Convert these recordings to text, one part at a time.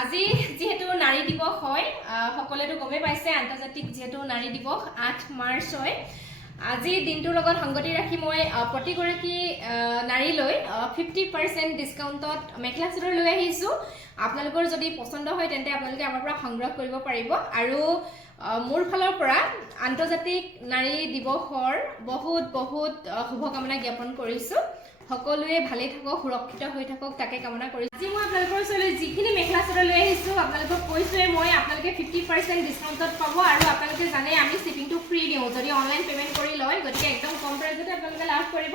আজি যেহেতু নাৰী দিৱস হয় সকলোৱেতো গমেই পাইছে আন্তৰ্জাতিক যেহেতু নাৰী দিৱস 8 মাৰ্চ হয় আজি দিনটোৰ লগত সংগতি ৰাখি মই প্ৰতিগৰাকী নাৰীলৈ 50% ডিসকাউন্টত মেখেলা চাদৰ লৈ আহিছো আপোনালোকৰ যদি পছন্দ হয় তেন্তে আপোনালোকে আমাৰ পৰা সংগ্ৰহ কৰিব পাৰিব আৰু মোৰ ফালৰ পৰা আন্তৰ্জাতিক নাৰী দিৱসৰ বহুত শুভকামনা জ্ঞাপন কৰিছো সকলোৱে ভালে থাকক সুৰক্ষিত হৈ থাকক তাকে কামনা কৰিছো আজি মই আপোনালোকৰ ওচৰলৈ যিখিনি মেখেলা চাদৰ লৈ আহিছো আপোনালোকক কৈছোৱে মই আপোনালোকে 50% ডিসকাউন্টত পাব আৰু আপোনালোকে জানে আমি শিপিংটো ফ্ৰী দিও যদি অনলাইন পেমেন্ট কৰি লয় গতিকে একদম কম প্ৰাইজতে আপোনালোকে লাভ কৰিব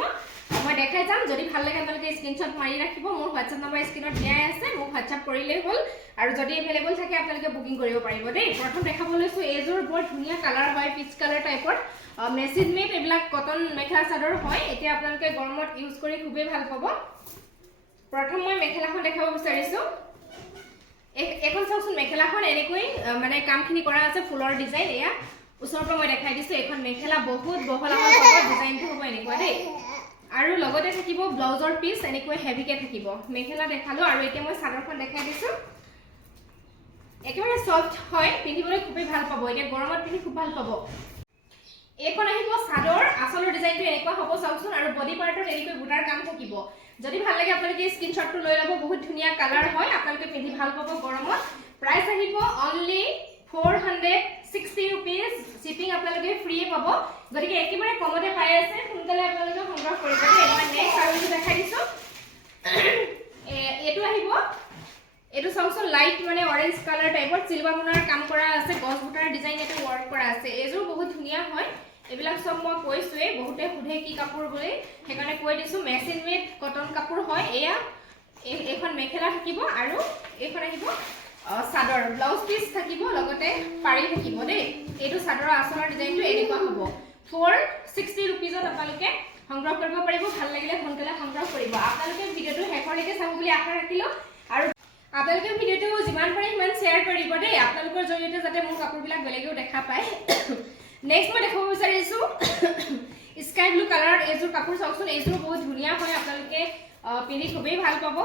মই দেখাই যাম যদি ভাল লাগে আপোনালোকে স্ক্ৰিনশ্বট মাৰি ৰাখিব মোৰ WhatsApp নম্বৰ স্ক্ৰিনত দিয়াই আছে মোক WhatsApp কৰিলেই হ'ল আৰু যদি এভেইলেবল থাকে আপোনালোকে বুকিং কৰিব পাৰিব দেই প্ৰথম দেখাব লৈছো এজোৰ বৰ ধুনিয়া কালাৰ হয় পিচ কালাৰ টাইপৰ machine made এবিলাক cotton mekhela chador হয় এতিয়া আপোনালোকে গৰমত ইউজ কৰি খুবেই ভাল পাব প্ৰথম মই মেখেলাখন দেখাব বিচাৰিছো এখন চাওকচোন মেখেলাখন এনেকৈ মানে কামখিনি কৰা আছে ফুলৰ ডিজাইন এয়া ওচৰৰ পৰা মই দেখাই দিছো এখন মেখেলা বহুত বহল আহল হ'ব ডিজাইনটো হ'ব এনেকুৱা দেই আৰু লগতে থাকিব ব্লাউজৰ পিস এনেকৈ হেভিকে থাকিব মেখেলা দেখালো আৰু এতিয়া মই চাদৰখন দেখাই দিছো একেবাৰে সফট হয় পিন্ধিবলৈ খুবেই ভাল পাব এতিয়া গৰমত পিন্ধি খুব ভাল পাব এখন আহিব চাদৰ আসলৰ ডিজাইনটো এনেকুৱা হ'ব চাওকচোন আৰু বডি পাৰ্টত এনেকৈ বুটাৰ কাম থাকিব যদি ভাল লাগে আপোনালোকে স্ক্ৰিনশ্বটটো লৈ ল'ব বহুত ধুনিয়া কালাৰ হয় আপোনালোকে পিন্ধি ভাল পাব গৰমত প্ৰাইস আহিব অনলি 460 rupees শিপিং আপোনালোকে ফ্ৰী পাব গতিকে একেবাৰে কমতে পাই আছে সোনকালে আপোনালোকে সংগ্ৰহ কৰিব দেই মই নেক্সট আৰু দেখাই দিছো এটো আহিব এটো চাওকচোন লাইট মানে অৰেঞ্জ কালাৰ টাইপৰ সিলভাৰ মুনাৰ কাম কৰা আছে গছ বুটাৰ ডিজাইন এটো ওয়াৰ্ক কৰা আছে এজোৰ বহুত ধুনিয়া হয় এবিলাক সব মই কৈছোৱে বহুতে খুধে কি কাপোৰ বুলি হেকাৰণে কৈ দিছো মেচিন মেড কটন কাপোৰ হয় এয়া এখন মেখেলা থাকিব আৰু এখন আহিব চাদৰ ব্লাউজ পিস থাকিব লগতে পাৰি থাকিব দেই এটো চাদৰৰ আসলৰ ডিজাইনটো এনেকুৱা হ'ব 460 rupeesত আপোনালোকে সংগ্ৰহ কৰিব পাৰিব ভাল লাগিলে সোনকালে সংগ্ৰহ কৰিব আপোনালোকে ভিডিওটো শেষলৈকে চাব বুলি আশা ৰাখিলো আৰু আপোনালোকে ভিডিওটো যিমান পাৰে সিমান শেয়াৰ কৰিব দেই আপোনালোকৰ জৰিয়তে যাতে মোৰ কাপোৰবিলাক বেলেগেও দেখা পায় নেক্সট মই দেখাব বিচাৰিছো স্কাই ব্লু কালাৰত এজোৰ কাপোৰ চাওকচোন এজোৰ বহুত ধুনিয়া হয় আপোনালোকে পিন্ধি খুবেই ভাল পাব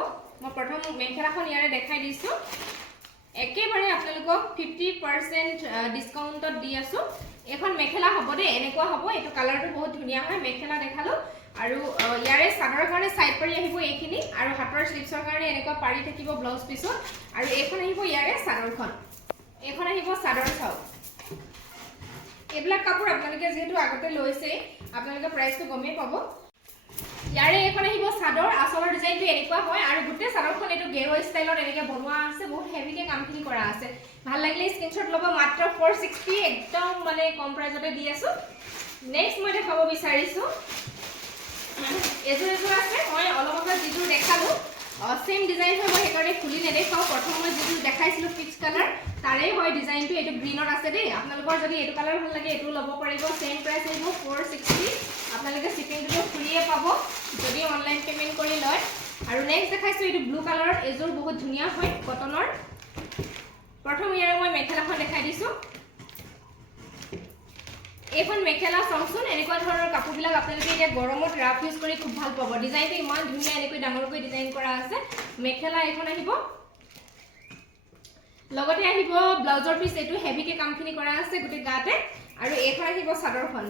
মই প্ৰথম মেখেলাখন ইয়াৰে দেখাই দিছো একেবাৰে আপোনালোকক 50% ডিসকাউন্টত দি আছো এখন মেখেলা হ'ব দেই এনেকুৱা হ'ব এটো কালাৰটো বহুত ধুনিয়া হয় মেখেলা দেখালো আৰু ইয়াৰে চাদৰৰ কাৰণে সাইড পাৰি আহিব এইখিনি আৰু হাতৰ স্লিপছৰ কাৰণে এনেকুৱা পাৰি থাকিব ব্লাউজ পিছত আৰু এখন আহিব ইয়াৰে চাদৰখন এখন আহিব চাদৰ চাও এবিলাক কাপোৰ আপোনালোকে যেহেতু আগতে লৈছে আপোনালোকে প্ৰাইসটো গমেই পাব ইয়াৰে এখন আহিব চাদৰ আসলৰ ডিজাইনটো এনেকুৱা হয় আৰু গুটে চাদৰখন এটো গেৰো ষ্টাইলত এনেকৈ বনোৱা আছে বহুত হেভিকে কামখিনি কৰা আছে ভাল লাগিলে স্ক্ৰিনশ্বট ল'ব মাত্ৰ 460 একদম মানে কম প্ৰাইজতে দি আছো নেক্সট মই দেখাব বিচাৰিছো এজোৰ আছে মই অলপতে যিটো দেখালো সেম ডিজাইন হয় মই হেকাৰণে খুলি নেদেখাও প্ৰথম মই যিটো দেখাইছিলো পিচ কালাৰ তাৰে হয় ডিজাইনটো এটো গ্ৰীনত আছে দেই আপোনালোকৰ যদি এটো কালাৰ ভাল লাগে এটো ল'ব পাৰিব সেম প্ৰাইস আহিব 460 আপোনালোকে শিপিংটো ফ্ৰীয়ে পাব যদি অনলাইন পেমেন্ট কৰি লয় আৰু নেক্সট দেখাইছো এটো ব্লু কালাৰত এজোৰ বহুত ধুনিয়া হয় কটনৰ প্ৰথম ইয়াৰে মই মেখেলাখন দেখাই দিছো এখন মেখেলা চাওকচোন এনেকুৱা ধৰণৰ কাপোৰবিলাক আপোনালোকে এতিয়া গৰমত ৰাফ ইউজ কৰি খুব ভাল পাব ডিজাইনটো ইমান ধুনিয়া এনেকৈ ডাঙৰকৈ ডিজাইন কৰা আছে মেখেলা এখন আহিব লগতে আহিব ব্লাউজৰ পিস এটো হেভিকে কামখিনি কৰা আছে গুটি গাতে আৰু এখন আহিব চাদৰখন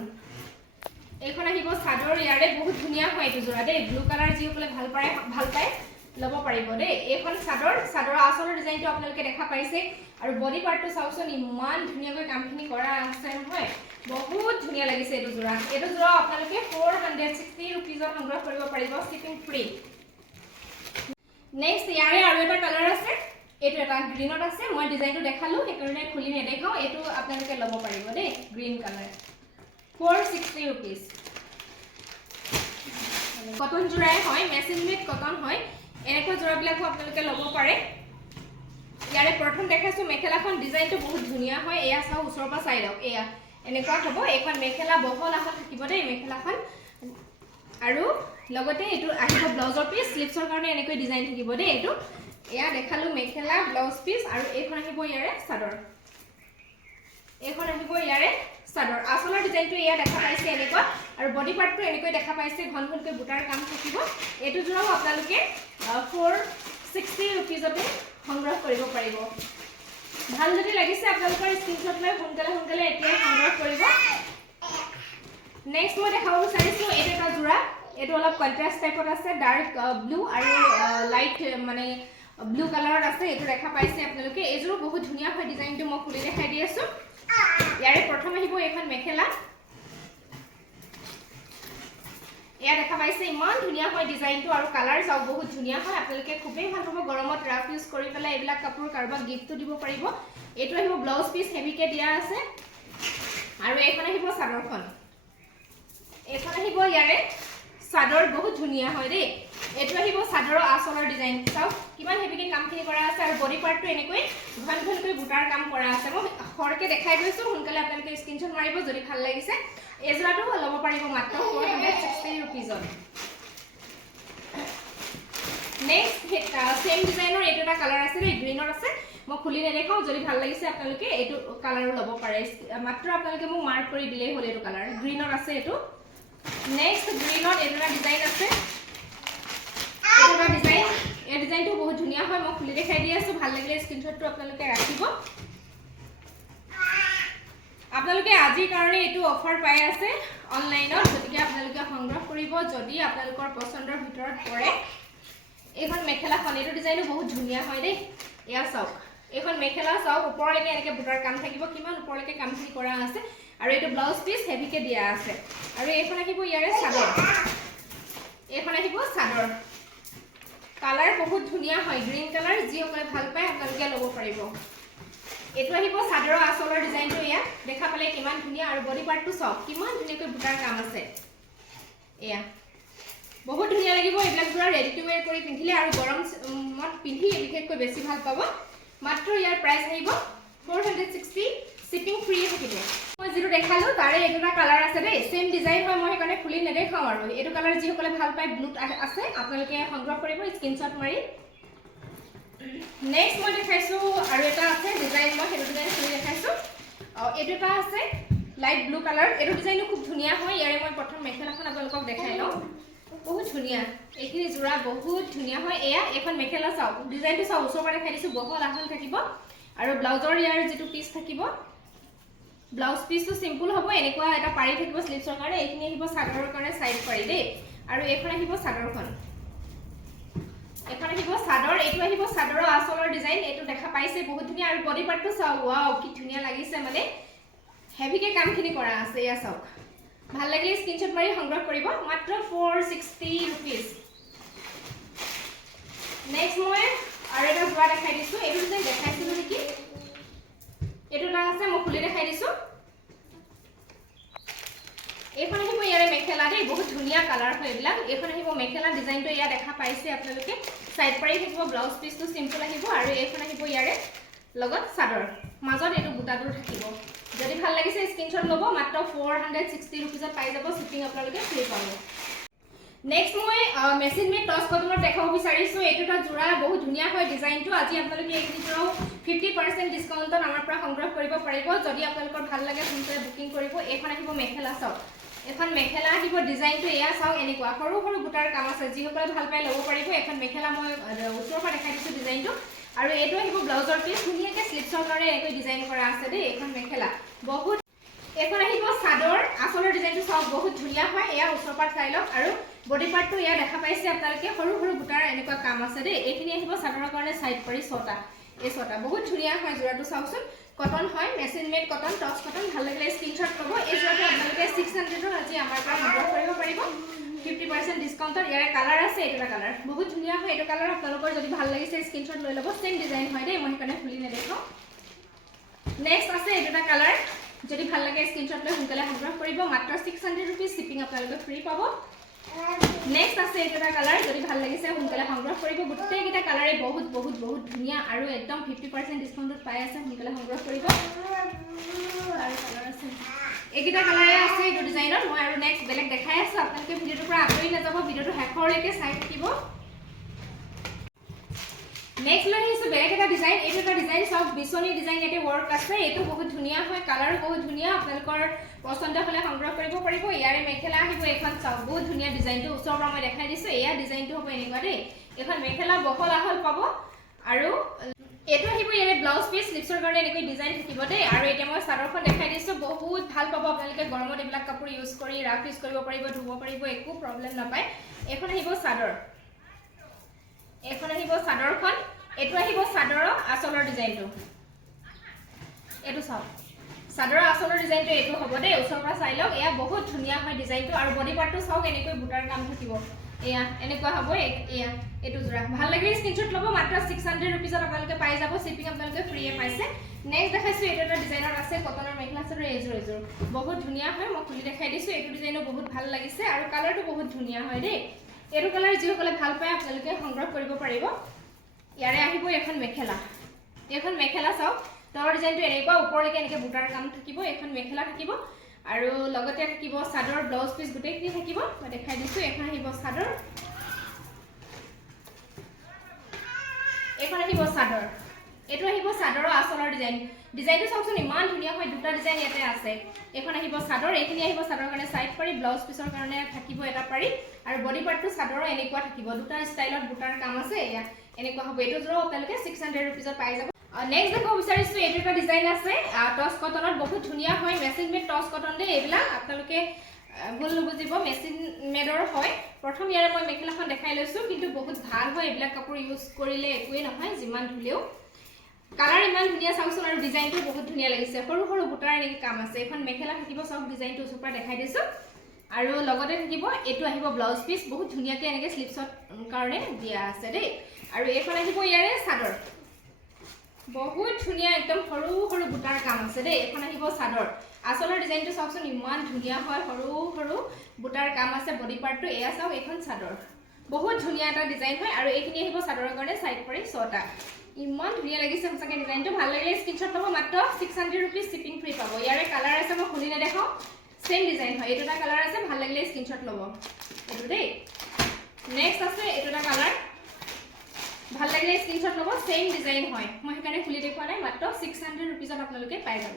এখন আহিব চাদৰ ইয়াৰে বহুত ধুনিয়া হয় এটো জোৰা দেই ব্লু কালাৰ যিসকলে ভাল পায় লব পাৰিব দেই এখন চাদৰৰ আসলৰ ডিজাইনটো আপোনালোকে দেখা পাইছে আৰু বডি পাৰ্টটো চাওকচোন ইমান ধুনিয়াকৈ কামখিনি কৰা আছে নহয় বহুত ধুনিয়া লাগিছে এটো জোৰা আপোনালোকে 460 rupeesত সংগ্ৰহ কৰিব পাৰিব শিপিং ফ্ৰী নেক্সট ইয়াৰে আৰু এটা কালাৰ আছে এটো এটা গ্ৰীনত আছে মই ডিজাইনটো দেখালো হেকাৰণে খুলি নেদেখাও এটো আপোনালোকে ল'ব পাৰিব দেই গ্ৰীন কালাৰ 460 rupees কটন জোৰাই হয় মেচিন মেড কটন হয় এনেকুৱা জোৰাবিলাকো আপোনালোকে ল'ব পাৰে ইয়াৰে প্ৰথম দেখাইছো মেখেলাখন ডিজাইনটো বহুত ধুনিয়া হয় এয়া চাও ওচৰৰ পৰা চাই লওক এয়া এনেকুৱা হ'ব এখন মেখেলা বহল আহল থাকিব দেই মেখেলাখন আৰু লগতে এটো আহিব ব্লাউজৰ পিস স্লিপছৰ কাৰণে এনেকৈ ডিজাইন থাকিব দেই এটো এয়া দেখালো মেখেলা ব্লাউজ পিস আৰু এইখন আহিব ইয়াৰে চাদৰ এইখন আহিব ইয়াৰে চাদৰ আসলৰ ডিজাইনটো এয়া দেখা পাইছে এনেকুৱা আৰু বডি পাৰ্টটো এনেকৈ দেখা পাইছে ঘন ঘনকৈ বুটাৰ কাম থাকিব এটো জোৰাও আপোনালোকে 460 60 रुपीजতে সংগ্ৰহ কৰিব পাৰিব ভাল যদি লাগিছে আপোনালোকৰ স্ক্ৰিনশ্বট লৈ সোনকালে এতিয়া সংগ্ৰহ কৰিব নেক্সট মই দেখাব বিচাৰিছো এটা এটা জোৰা এটো অলপ কন্ট্ৰাস্ট টাইপত আছে ডাৰ্ক ব্লু আৰু লাইট মানে ব্লু কালাৰত আছে এটো দেখা পাইছে আপোনালোকে এজোৰো বহুত ধুনিয়া হয় ডিজাইনটো মই খুলি দেখাই দি আছো ইয়াৰে প্ৰথম আহিব এখন মেখেলা এয়া দেখা পাইছে ইমান ধুনিয়া হয় ডিজাইনটো আৰু কালাৰ সব বহুত ধুনিয়া হয় আপোনালোকে খুবেই ভাল পাব গৰমত ৰাফ ইউজ কৰি পেলাই এইবিলাক কাপোৰ কাৰোবাক গিফ্টটো দিব পাৰিব এটো আহিব ব্লাউজ পিস হেভিকে দিয়া আছে আৰু এখন আহিব চাদৰখন এখন আহিব ইয়াৰে চাদৰ বহুত ধুনিয়া হয় দেই এটো আহিব চাদৰৰ আচলৰ ডিজাইন চাও কিমান হেভিকে কামখিনি কৰা আছে আৰু বডি পাৰ্টটো এনেকৈ ঘনকৈ বুটাৰ কাম কৰা আছে মই খৰকে দেখাই গৈছো সোনকালে আপোনালোকে স্ক্ৰিনশ্বট মাৰিব যদি ভাল লাগিছে এজৰাটো ল'ব পাৰিব মাত্ৰ 460 रुपीजত নেক্সট সেম ডিজাইনৰ এটা কালাৰ আছে ৰে গ্ৰীনৰ আছে মই খুলি নেদেখাও যদি ভাল লাগিছে আপোনালোকে এটো কালাৰো ল'ব পাৰে মাত্ৰ আপোনালোকে মোক মাৰ্ক কৰি দিলেই হ'ল এটো কালাৰ গ্ৰীনৰ আছে এটো নেক্সট গ্ৰীনত এটা ডিজাইন আছে এটা ডিজাইন এই ডিজাইনটো বহুত ধুনিয়া হয় মই খুলি দেখাই দি আছো ভাল লাগিলে স্ক্ৰিনশ্বটটো আপোনালোকে ৰাখিব আপোনালোকে আজিৰ কাৰণে এটো অফাৰ পাই আছে অনলাইনত গতিকে আপোনালোকে সংগ্ৰহ কৰিব যদি আপোনালোকৰ পছন্দৰ ভিতৰত পৰে এখন মেখেলাখন এটো ডিজাইনটো বহুত ধুনিয়া হয় দেই এয়া চাওক এখন মেখেলা চাওক ওপৰলৈকে এনেকে বুটাৰ কাম থাকিব কিমান ওপৰলৈকে কামখিনি কৰা আছে আৰু এটো ব্লাউজ পিস হেভিকে দিয়া আছে আৰু এখন আহিব ইয়াৰে চাদৰ এখন আহিব চাদৰ কালাৰ বহুত ধুনিয়া হয় গ্ৰীন কালাৰ যি সকলে ভাল পায় আপোনালোকে ল'ব পাৰিব এটো আহিব চাদৰৰ আচলৰ ডিজাইনটো ইয়া দেখা পালে কিমান ধুনিয়া আৰু বডি পাৰ্টটো চাওক কিমান ধুনিয়াকৈ বুটাৰ কাম আছে এয়া বহুত ধুনিয়া লাগিব এইবিলাক পুৰা ৰেডি টু ওয়্যাৰ কৰি পিন্ধিলে আৰু গৰমত পিন্ধি বিশেষকৈ বেছি ভাল পাব মাত্ৰ ইয়াৰ প্ৰাইস আহিব 460 শিপিং ফ্ৰী থাকিব মই যেটো দেখালো তাৰে এটা কালাৰ আছে দেই সেম ডিজাইন হয় মই হেকাৰণে খুলি নেদেখাও আৰু এটো কালাৰ যি সকলে ভাল পায় ব্লু আছে আপোনালোকে সংগ্ৰহ কৰিব স্ক্ৰিনশ্বট মাৰি নেক্সট মই দেখাইছো আৰু এটা আছে ডিজাইন মই হেটো ডিজাইন খুলি দেখাইছো এটো এটা আছে লাইট ব্লু কালাৰ এটো ডিজাইনটো খুব ধুনিয়া হয় ইয়াৰে মই প্ৰথম মেখেলাখন আপোনালোকক দেখাই লও বহুত ধুনিয়া এইখিনি জোৰা বহুত ধুনিয়া হয় এয়া এখন মেখেলা চাও ডিজাইনটো চাও ওচৰৰ দেখাই দিছো বহল আহল থাকিব আৰু ব্লাউজৰ ইয়াৰ যেটো পিস থাকিব ব্লাউজ পিসটো সিম্পল হ'ব এনেকুৱা এটা পাৰি থাকিব স্লিভছৰ কাৰণে এইখিনি আহিব চাদৰৰ কাৰণে সাইড পাৰি দেই আৰু এখন আহিব চাদৰখন এখন আহিব চাদৰ এটো আহিব চাদৰৰ আচলৰ ডিজাইন এটো দেখা পাইছে বহুত ধুনিয়া আৰু বডি পাৰ্টটো চাও ওয়াও কি ধুনিয়া লাগিছে মানে হেভিকে কামখিনি কৰা আছে এয়া চাওক ভাল লাগিলে স্ক্ৰিনশ্বট মাৰি সংগ্ৰহ কৰিব মাত্ৰ 460 रुपीस নেক্সট মই আৰু এটা জোৰা দেখাই দিছো এটো যে দেখাইছিলো নেকি এটো না আছে মই খুলি দেখাই দিছো এখন আহিব ইয়াৰে মেখেলা দেই বহুত ধুনিয়া কালাৰ হয় এইবিলাক এখন আহিব মেখেলা ডিজাইনটো ইয়া দেখা পাইছে আপোনালোকে সাইড পাৰি থাকিব ব্লাউজ পিসটো সিম্পল আহিব আৰু এখন আহিব ইয়াৰে লগত চাদৰ মাজত এটো বুটাটো থাকিব যদি ভাল লাগিছে স্ক্ৰিনশ্বট ল'ব মাত্ৰ 460 रुपीजত পাই যাব শিপিং আপোনালোকে ফ্ৰী পাব নেক্সট মই মেচিন মেড টস কটনৰ দেখাব বিচাৰিছো এটোটা জোৰা বহুত ধুনিয়া হয় ডিজাইনটো আজি আপোনালোকে এইখিনিও 50% ডিসকাউন্টত আমাৰ পৰা সংগ্ৰহ কৰিব পাৰিব যদি আপোনালোকৰ ভাল লাগে সোনকালে বুকিং কৰিব এখন আহিব মেখেলা চাওক এখন মেখেলা আহিব ডিজাইনটো এয়া চাওক এনেকুৱা সৰু সৰু বুটাৰ কাম আছে যি সকলে ভাল পায় ল'ব পাৰিব এখন মেখেলা মই ওচৰৰ পৰা দেখাই দিছো ডিজাইনটো আৰু এটো আহিব ব্লাউজৰ পিস ধুনিয়াকে স্লিভছৰ কাৰণে একৈ ডিজাইন কৰা আছে দেই এখন মেখেলা বহুত এখন আহিব চাদৰ আচলৰ ডিজাইনটো চাওক বহুত ধুনিয়া হয় এয়া ওচৰৰ পৰা চাই লওক আৰু বডি পাৰ্টটো ইয়া দেখা পাইছে আপোনালোকে সৰু সৰু বুটাৰ এনেকুৱা কাম আছে দেই এইখিনি আহিব চাদৰৰ কাৰণে সাইড পাৰি ছটা এই ছটা বহুত ধুনিয়া হয় জোৰাটো চাওকচোন কটন হয় machine made cotton toss cotton ভাল লাগিলে স্ক্ৰিনশ্বট ল'ব এই জোৰাটো আপোনালোকে 600 আজি আমাৰ পৰা সংগ্ৰহ কৰিব পাৰিব 50% ডিসকাউন্টত ইয়াৰে কালাৰ আছে এটা কালাৰ বহুত ধুনিয়া হয় এটা কালাৰ আপোনালোকৰ যদি ভাল লাগিছে স্ক্ৰিনশ্বট লৈ ল'ব সেম ডিজাইন হয় দেই মই হেকাৰণে খুলি নেদেখাও নেক্সট আছে এটা কালাৰ যদি ভাল লাগে স্ক্ৰিনশ্বট লৈ সোনকালে সংগ্ৰহ কৰিব মাত্ৰ 600 रुपीस শিপিং আপোনালোকে ফ্ৰী পাব নেক্সট আছে এটা কালাৰ যদি ভাল লাগিছে সোনকালে সংগ্ৰহ কৰিব গোটেই কিটা কালাৰে বহুত বহুত বহুত ধুনিয়া আৰু একদম 50% ডিসকাউন্টত পাই আছে সোনকালে সংগ্ৰহ কৰিব আৰু কালাৰ আছে এইকিটা কালাৰে আছে এই ডিজাইনৰ মই আৰু নেক্সট বেলেগ দেখাই আছো আপোনালোকে ভিডিওটোৰ পৰা আঁতৰি নাযাব ভিডিওটো হেকৰলৈকে চাই থাকিব নেক্সট লৈ আহিছো বেলেগ এটা ডিজাইন এইটো এটা ডিজাইন সব বিছনি ডিজাইন এতে ওয়ার্ক আছে এটো বহুত ধুনিয়া হয় কালাৰ বহুত ধুনিয়া আপোনালোকৰ পছন্দ হলে সংগ্ৰহ কৰিব পাৰিব ইয়াৰে মেখেলা আহিব এখন সব বহুত ধুনিয়া ডিজাইনটো ওচৰৰ পৰা মই দেখাই দিছো এয়া ডিজাইনটো হ'ব এনেকুৱা দেই এখন মেখেলা বহল আহল পাব আৰু এইটো আহিব ইয়াৰে ব্লাউজ পিচ স্লিপছৰ কাৰণে এনেকৈ ডিজাইন থাকিব দেই আৰু এতিয়া মই চাদৰখন দেখাই দিছোঁ বহুত ভাল পাব আপোনালোকে গৰমত এইবিলাক কাপোৰ ইউজ কৰি ৰাফ ইউজ কৰিব পাৰিব ধুব পাৰিব একো প্ৰব্লেম নাপায় এখন আহিব চাদৰ চাদৰখন এইটো আহিব চাদৰৰ আঁচলৰ ডিজাইনটো এইটো চাওক চাদৰৰ আঁচলৰ ডিজাইনটো এইটো হ'ব দেই ওচৰৰ পৰা চাই লওক এয়া বহুত ধুনীয়া হয় ডিজাইনটো আৰু বডি পাৰ্টটো চাওক এনেকৈ বুটাৰ কাম থাকিব এয়া এনেকুৱা হ'ব এয়া এইটো জোৰা ভাল লাগিলে স্ক্ৰীনশ্বট ল'ব মাত্ৰ 600 रुपीजত আপোনালোকে পাই যাব শিপিং আপোনালোকে ফ্ৰীয়ে পাইছে নেক্সট দেখাইছো এইটো এটা ডিজাইনৰ আছে কটনৰ মেখেলা চাদৰ এজোৰ বহুত ধুনীয়া হয় মই খুলি দেখাই দিছো এইটো ডিজাইনো বহুত ভাল লাগিছে আৰু কালাৰটো বহুত ধুনীয়া হয় দেই এইটো কালাৰ যিসকলে ভাল পায় আপোনালোকে সংগ্ৰহ কৰিব পাৰিব ইয়াৰে আহিব এখন মেখেলা চাওক তলৰ ডিজাইনটো এনেকুৱা ওপৰলৈকে এনেকৈ বুটাৰ কাম থাকিব এখন মেখেলা থাকিব আৰু লগতে থাকিব চাদৰ ব্লাউজ পিচ গোটেইখিনি থাকিব মই দেখাই দিছো এখন আহিব চাদৰ এখন আহিব চাদৰ এইটো আহিব চাদৰৰ আঁচলৰ ডিজাইনটো চাওকচোন ইমান ধুনীয়া হয় দুটা ডিজাইন ইয়াতে আছে এখন আহিব চাদৰ এইখিনি আহিব চাদৰৰ কাৰণে সাইড পাৰি ব্লাউজ পিচৰ কাৰণে থাকিব এটা পাৰি আৰু বডি পাৰ্টটো চাদৰৰ এনেকুৱা থাকিব দুটা ষ্টাইলত বুটাৰ কাম আছে এয়া এনেকুৱা হ'ব এইটো জোৰা আপোনালোকে 600 रुपीजত পাই যাব নেক্সট দেখো বিচাৰিছো এইটো এটা ডিজাইন আছে টছ কটনত বহুত ধুনীয়া হয় মেচিন মেড টছ কটন দেই এইবিলাক আপোনালোকে ভুল নুবুজিব মেচিন মেডৰ হয় প্ৰথম ইয়াৰে মই মেখেলাখন দেখাই লৈছো কিন্তু বহুত ভাল হয় এইবিলাক কাপোৰ ইউজ কৰিলে একোৱে নহয় যিমান ধুলেও কালাৰ ইমান ধুনীয়া চাওকচোন আৰু ডিজাইনটো বহুত ধুনীয়া লাগিছে সৰু সৰু বুটাৰ এনেকৈ কাম আছে এখন মেখেলা থাকিব চাওক ডিজাইনটো ওচৰৰ পৰা দেখাই দিছো আৰু লগতে থাকিব এইটো আহিব ব্লাউজ পিচ বহুত ধুনীয়াকৈ এনেকৈ স্লিপছৰ কাৰণে দিয়া আছে দেই আৰু এইখন আহিব ইয়াৰে চাদৰ বহুত ধুনীয়া একদম সৰু সৰু বুটাৰ কাম আছে দেই এখন আহিব চাদৰ আঁচলৰ ডিজাইনটো চাওকচোন ইমান ধুনীয়া হয় সৰু সৰু বুটাৰ কাম আছে বডি পাৰ্টটো এয়া চাওক এখন চাদৰ বহুত ধুনীয়া এটা ডিজাইন হয় আৰু এইখিনি আহিব চাদৰৰ কাৰণে সাইড পাৰি 6টা ইমান ধুনীয়া লাগিছে সঁচাকে ডিজাইনটো ভাল লাগিলে স্ক্ৰীনশ্বট ল'ব মাত্ৰ 600 रुपीज শিপিং ফ্ৰী পাব ইয়াৰে কালাৰ আছে মই খুলি নেদেখাও সেম ডিজাইন হয় এইটো এটা কালাৰ আছে ভাল লাগিলে স্ক্ৰীনশ্বট ল'ব এইটো দেই নেক্সট আছে এইটো এটা কালাৰ ভাল লাগিলে স্ক্ৰীনশ্বট ল'ব সেম ডিজাইন হয় মই সেইকাৰণে খুলি দেখুৱা নাই মাত্ৰ 600 रुपीजত আপোনালোকে পাই যাব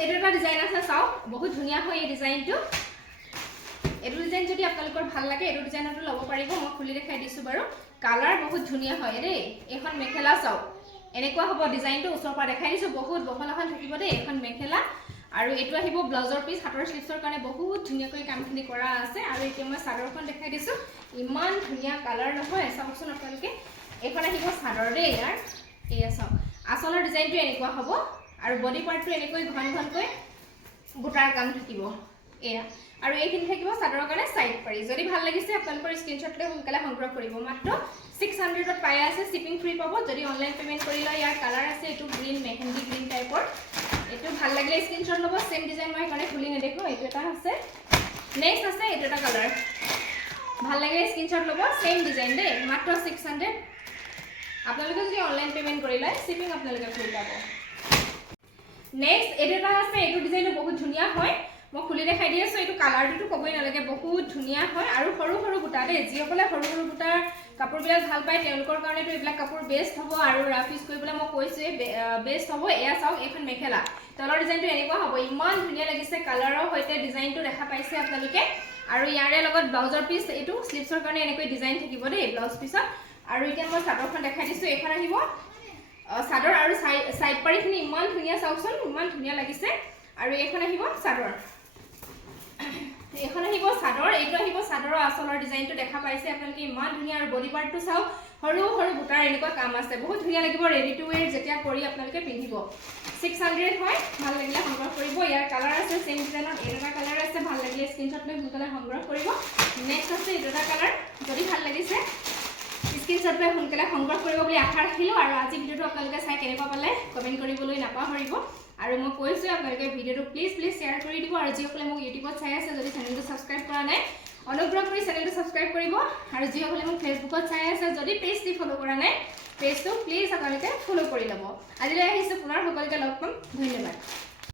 এইটো এটা ডিজাইন আছে চাওক বহুত ধুনীয়া হয় এই ডিজাইনটো এইটো ডিজাইন যদি আপোনালোকৰ ভাল লাগে এইটো ডিজাইনটো ল'ব পাৰিব মই খুলি দেখাই দিছো বাৰু কালাৰ বহুত ধুনীয়া হয় দেই এখন মেখেলা চাওক এনেকুৱা হ'ব ডিজাইনটো ওচৰৰ পৰা দেখাই দিছো বহুত বহলখন থাকিব দেই এখন মেখেলা আৰু এইটো আহিব ব্লাউজৰ পিচ হাতৰ স্লিপছৰ কাৰণে বহুত ধুনীয়াকৈ কামখিনি কৰা আছে আৰু এতিয়া মই চাদৰখন দেখাই দিছো ইমান ধুনীয়া কালাৰ নহয় চাওকচোন আপোনালোকে এখন আহিব চাদৰ দেই ইয়াৰ এয়া চাওক আঁচলৰ ডিজাইনটো এনেকুৱা হ'ব আৰু বডি পাৰ্টটো এনেকৈ ঘনকৈ বুটাৰ কাম থাকিব এয়া আৰু এইখিনি থাকিব চাদৰৰ কাৰণে সাইড পাৰি যদি ভাল লাগিছে আপোনালোকৰ স্ক্ৰীনশ্বট লৈ সোনকালে সংগ্ৰহ কৰিব মাত্ৰ 600ত পাই আছে শিপিং ফ্ৰী পাব যদি অনলাইন পেমেন্ট কৰি লয় ইয়াৰ কালাৰ আছে এইটো গ্ৰীণ মেহেন্দি গ্ৰীণ টাইপৰ এইটো ভাল লাগিলে স্ক্ৰীনশ্বট ল'ব সেম ডিজাইন মই এখানে খুলি নেদেখো এইটো এটা আছে নেক্সট আছে এইটো এটা কালাৰ ভাল লাগিলে স্ক্ৰীনশ্বট ল'ব সেম ডিজাইন দেই মাত্ৰ 600 আপোনালোকে যদি অনলাইন পেমেন্ট কৰি লয় শিপিং আপোনালোকে ফ্ৰী পাব নেক্সট এইটো এটা আছে এইটো ডিজাইনটো বহুত ধুনীয়া হয় মই খুলি দেখাই দি আছো এইটো কালাৰটো ক'বই নালাগে বহুত ধুনীয়া হয় আৰু সৰু সৰু বুটা দেই যিসকলে সৰু সৰু বুটাৰ কাপোৰবিলাক ভাল পায় তেওঁলোকৰ কাৰণেতো এইবিলাক কাপোৰ বেষ্ট হ'ব আৰু ৰাফ ইউজ কৰিবলৈ মই কৈছোৱে বেষ্ট হ'ব এয়া চাওক এখন মেখেলা তলৰ ডিজাইনটো এনেকুৱা হ'ব ইমান ধুনীয়া লাগিছে কালাৰৰ সৈতে ডিজাইনটো দেখা পাইছে আপোনালোকে আৰু ইয়াৰে লগত ব্লাউজৰ পিচ এইটো স্লিপছৰ কাৰণে এনেকৈ ডিজাইন থাকিব দেই ব্লাউজ পিছত আৰু এতিয়া মই চাদৰখন দেখাই দিছো এখন আহিব চাদৰ আৰু সাইড পাৰিখিনি ইমান ধুনীয়া চাওকচোন ইমান ধুনীয়া লাগিছে আৰু এখন আহিব চাদৰ এখন আহিব চাদৰ এইটো আহিব চাদৰৰ আঁচলৰ ডিজাইনটো দেখা পাইছে আপোনালোকে ইমান ধুনীয়া আৰু বডি পাৰ্টটো চাওক সৰু সৰু বুটাৰ এনেকুৱা কাম আছে বহুত ধুনীয়া লাগিব ৰেডি টু ওৱেৰ যেতিয়া কৰি আপোনালোকে পিন্ধিব 600 হয় ভাল লাগিলে সংগ্ৰহ কৰিব ইয়াৰ কালাৰ আছে সেম ডিজাইনত এটা কালাৰ আছে ভাল লাগিলে স্ক্ৰীনশ্বট লৈ সোনকালে সংগ্ৰহ কৰিব নেক্সট আছে এইটো এটা কালাৰ যদি ভাল লাগিছে স্ক্ৰীনশ্বট লৈ সোনকালে সংগ্ৰহ কৰিব বুলি আশা ৰাখিলোঁ আৰু আজি ভিডিঅ'টো আপোনালোকে চাই কেনেকুৱা পালে কমেণ্ট কৰিবলৈ নাপাহৰিব আৰু মই কৈছো আপোনালোকে ভিডিঅ'টো প্লিজ শ্বেয়াৰ কৰি দিব আৰু যিসকলে মোক ইউটিউবত চাই আছে যদি চেনেলটো সাবস্ক্ৰাইব কৰা নাই অনুগ্ৰহ কৰি চেনেলটো সাবস্ক্ৰাইব কৰিব আৰু যিসকলে মোক ফেচবুকত চাই আছে যদি পেজটো ফলো কৰা নাই পেজটো প্লিজ আপোনালোকে ফলো কৰি ল'ব আজিলৈ আহিছো পুনৰ সকলোকে লগ পাম ধন্যবাদ